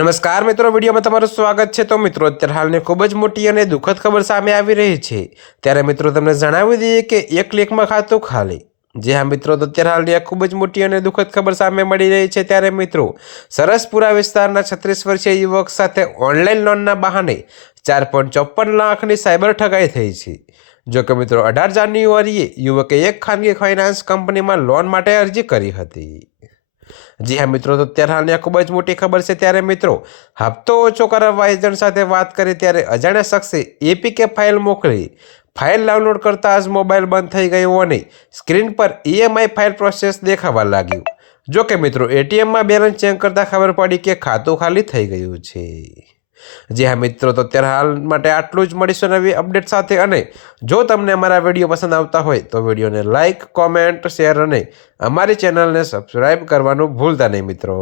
નમસ્કાર મિત્રો, વિડીયોમાં તમારું સ્વાગત છે। તો મિત્રો, અત્યારે હાલની ખૂબ જ મોટી અને દુઃખદ ખબર સામે આવી રહી છે। ત્યારે મિત્રો તમને જણાવી દઈએ કે એક ક્લિકમાં ખાતું ખાલી। જી હા મિત્રો, તો અત્યારે હાલની આ ખૂબ જ મોટી અને દુઃખદ ખબર સામે મળી રહી છે। ત્યારે મિત્રો, સરસપુરા વિસ્તારના 36 વર્ષીય યુવક સાથે ઓનલાઈન લોનના બહાને 4.54 લાખની સાયબર ઠગાઈ થઈ છે। જો કે મિત્રો, 18 જાન્યુઆરીએ યુવકે એક ખાનગી ફાઇનાન્સ કંપનીમાં લોન માટે અરજી કરી હતી। જી હા મિત્રો, તો અત્યારે હાલની આ ખૂબ જ મોટી ખબર છે। ત્યારે મિત્રો, હપ્તો ઓછો કરાવવા એજન્ટ સાથે વાત કરી ત્યારે અજાણ્યા શખ્સે એપીકે ફાઇલ મોકલી। ફાઇલ ડાઉનલોડ કરતા જ મોબાઈલ બંધ થઈ ગયો અને સ્ક્રીન પર ઈએમઆઈ ફાઇલ પ્રોસેસ દેખાવા લાગ્યું। જો કે મિત્રો, એટીએમમાં બેલેન્સ ચેક કરતા ખબર પડી કે ખાતું ખાલી થઈ ગયું છે। જી હા મિત્રો, તો અત્યારે હાલ માટે આટલું જ। મળીશું નવી અપડેટ સાથે। અને જો તમને અમારા વિડીયો પસંદ આવતા હોય તો વિડીયોને લાઇક, કોમેન્ટ, શેર અને અમારી ચેનલને સબસ્ક્રાઈબ કરવાનું ભૂલતા નહીં મિત્રો।